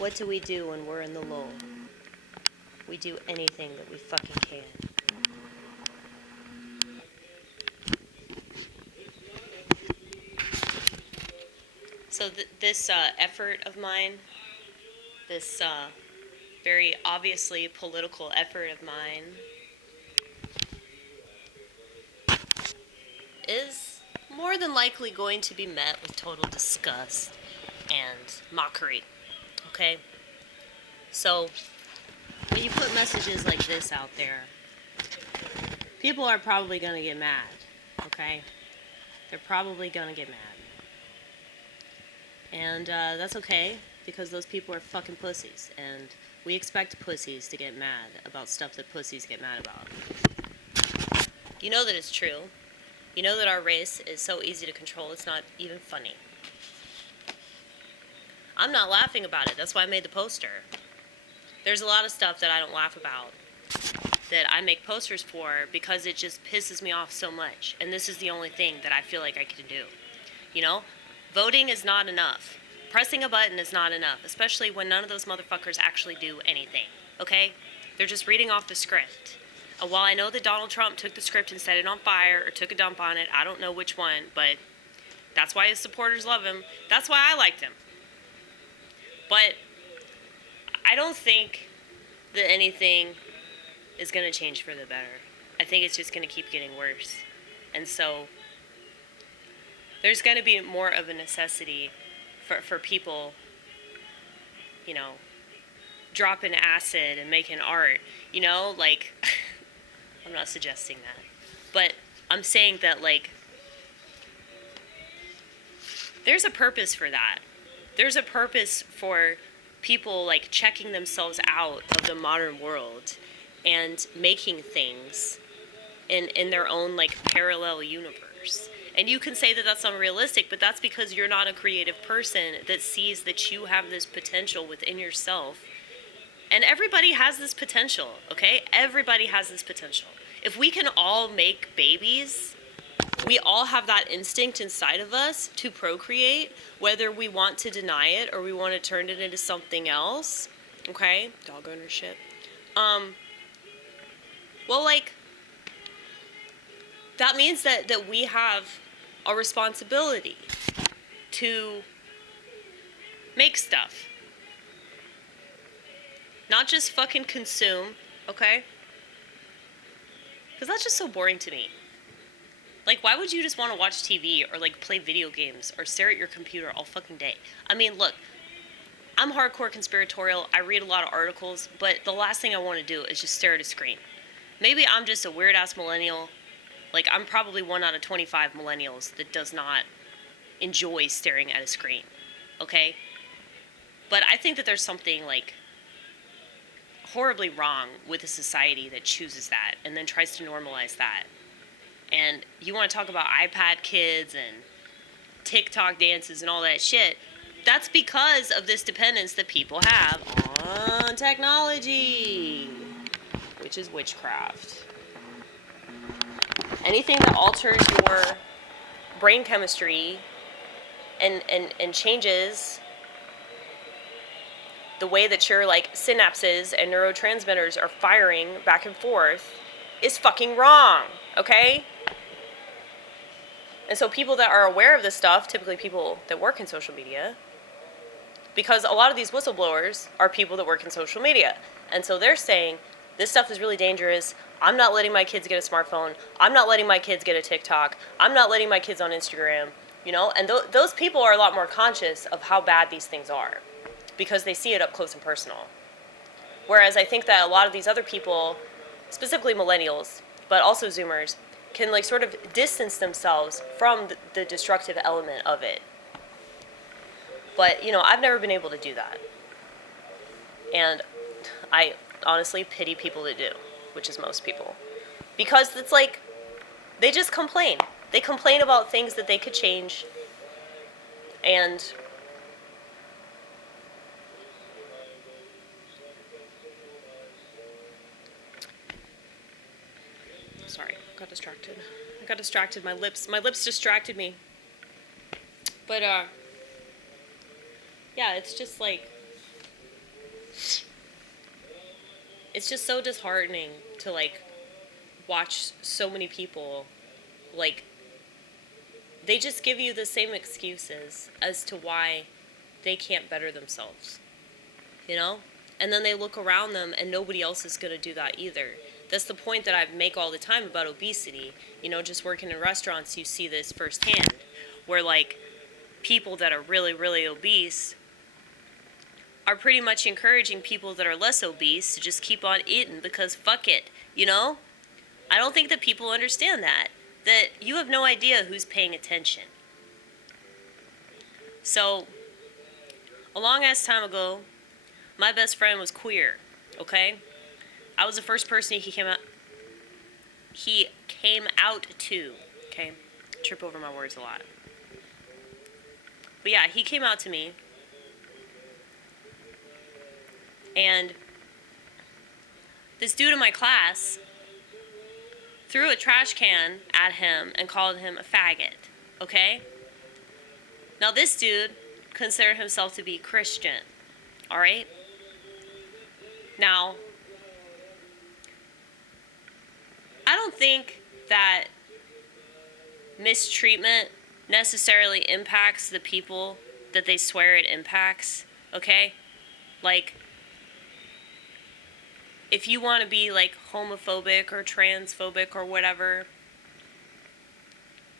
What do we do when we're in the lull? We do anything that we fucking can. So this effort of mine, this very obviously political effort of mine, is more than likely going to be met with total disgust and mockery. Okay? So, when you put messages like this out there, people are probably going to get mad. Okay? They're probably going to get mad. And that's okay, because those people are fucking pussies. And we expect pussies to get mad about stuff that pussies get mad about. You know that it's true. You know that our race is so easy to control, it's not even funny. I'm not laughing about it. That's why I made the poster. There's a lot of stuff that I don't laugh about that I make posters for because it just pisses me off so much. And this is the only thing that I feel like I can do. You know? Voting is not enough. Pressing a button is not enough, especially when none of those motherfuckers actually do anything. Okay? They're just reading off the script. And while I know that Donald Trump took the script and set it on fire or took a dump on it, I don't know which one, but that's why his supporters love him. That's why I liked him. But I don't think that anything is going to change for the better. I think it's just going to keep getting worse. And so there's going to be more of a necessity for people, you know, dropping acid and making art, you know, like, I'm not suggesting that, but I'm saying that, like, there's a purpose for that. There's a purpose for people, like, checking themselves out of the modern world and making things in their own, like, parallel universe. And you can say that that's unrealistic, but that's because you're not a creative person that sees that you have this potential within yourself. And everybody has this potential, okay? Everybody has this potential. If we can all make babies, we all have that instinct inside of us to procreate, whether we want to deny it or we want to turn it into something else, okay? Dog ownership. Well, like, that means that we have a responsibility to make stuff. Not just fucking consume, okay? Because that's just so boring to me. Like, why would you just want to watch TV or, like, play video games or stare at your computer all fucking day? I mean, look, I'm hardcore conspiratorial. I read a lot of articles, but the last thing I want to do is just stare at a screen. Maybe I'm just a weird-ass millennial. Like, I'm probably 1 out of 25 millennials that does not enjoy staring at a screen, okay? But I think that there's something, like, horribly wrong with a society that chooses that and then tries to normalize that. And you want to talk about iPad kids and TikTok dances and all that shit. That's because of this dependence that people have on technology, which is witchcraft. Anything that alters your brain chemistry and changes the way that your, like, synapses and neurotransmitters are firing back and forth is fucking wrong, okay? And so people that are aware of this stuff, typically people that work in social media, because a lot of these whistleblowers are people that work in social media. And so they're saying, this stuff is really dangerous. I'm not letting my kids get a smartphone. I'm not letting my kids get a TikTok. I'm not letting my kids on Instagram, you know? And those people are a lot more conscious of how bad these things are because they see it up close and personal. Whereas I think that a lot of these other people, specifically millennials, but also Zoomers, can, like, sort of distance themselves from the destructive element of it. But, you know, I've never been able to do that. And I honestly pity people that do, which is most people. Because it's like, they just complain. They complain about things that they could change. And sorry, got distracted. I got distracted. My lips distracted me. But yeah, it's just like, it's just so disheartening to, like, watch so many people, like, they just give you the same excuses as to why they can't better themselves, you know? And then they look around them and nobody else is going to do that either. That's the point that I make all the time about obesity. You know, just working in restaurants, you see this firsthand, where, like, people that are really, really obese are pretty much encouraging people that are less obese to just keep on eating because fuck it, you know? I don't think that people understand that you have no idea who's paying attention. So, a long ass time ago, my best friend was queer, okay? I was the first person he came out to, okay? Trip over my words a lot. But yeah, he came out to me. And this dude in my class threw a trash can at him and called him a faggot, okay? Now this dude considered himself to be Christian, alright? Now, I don't think that mistreatment necessarily impacts the people that they swear it impacts, okay? Like, if you want to be, like, homophobic or transphobic or whatever,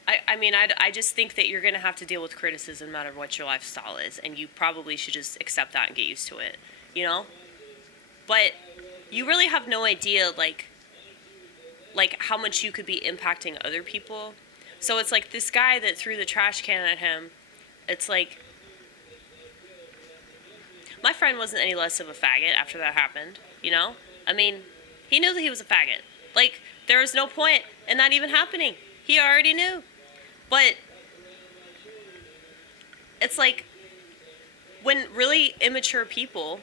I just think that you're going to have to deal with criticism no matter what your lifestyle is, and you probably should just accept that and get used to it, you know? But you really have no idea, like how much you could be impacting other people. So it's like this guy that threw the trash can at him, it's like, my friend wasn't any less of a faggot after that happened, you know? I mean, he knew that he was a faggot. Like, there was no point in that even happening. He already knew. But it's like, when really immature people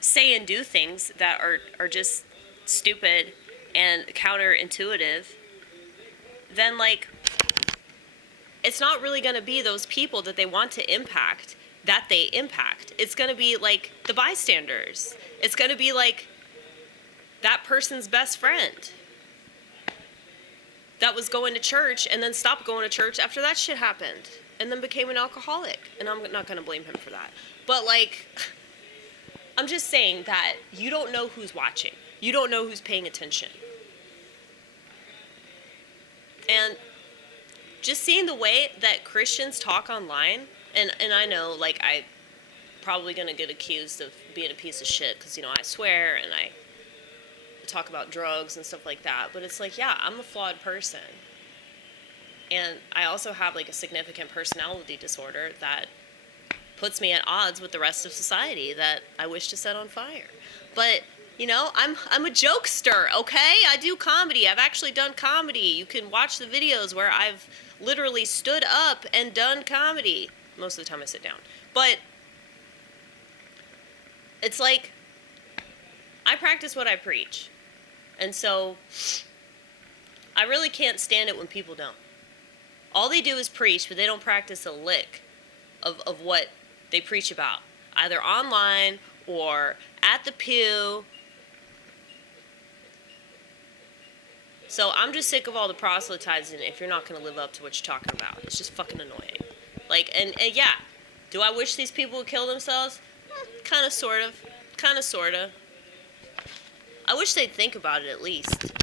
say and do things that are just stupid and counterintuitive, then, like, it's not really going to be those people that they want to impact that they impact. It's going to be, like, the bystanders. It's going to be, like, that person's best friend that was going to church and then stopped going to church after that shit happened and then became an alcoholic. And I'm not going to blame him for that. But, like, I'm just saying that you don't know who's watching. You don't know who's paying attention. And just seeing the way that Christians talk online, and I know, like, I probably going to get accused of being a piece of shit because, you know, I swear and I talk about drugs and stuff like that, but it's like, yeah, I'm a flawed person. And I also have, like, a significant personality disorder that puts me at odds with the rest of society that I wish to set on fire. But, you know, I'm a jokester, okay? I do comedy. I've actually done comedy. You can watch the videos where I've literally stood up and done comedy. Most of the time I sit down. But it's like, I practice what I preach. And so I really can't stand it when people don't. All they do is preach, but they don't practice a lick of what they preach about, either online or at the pew. So I'm just sick of all the proselytizing if you're not going to live up to what you're talking about. It's just fucking annoying. Like, and yeah, do I wish these people would kill themselves? Kind of, sort of. I wish they'd think about it at least.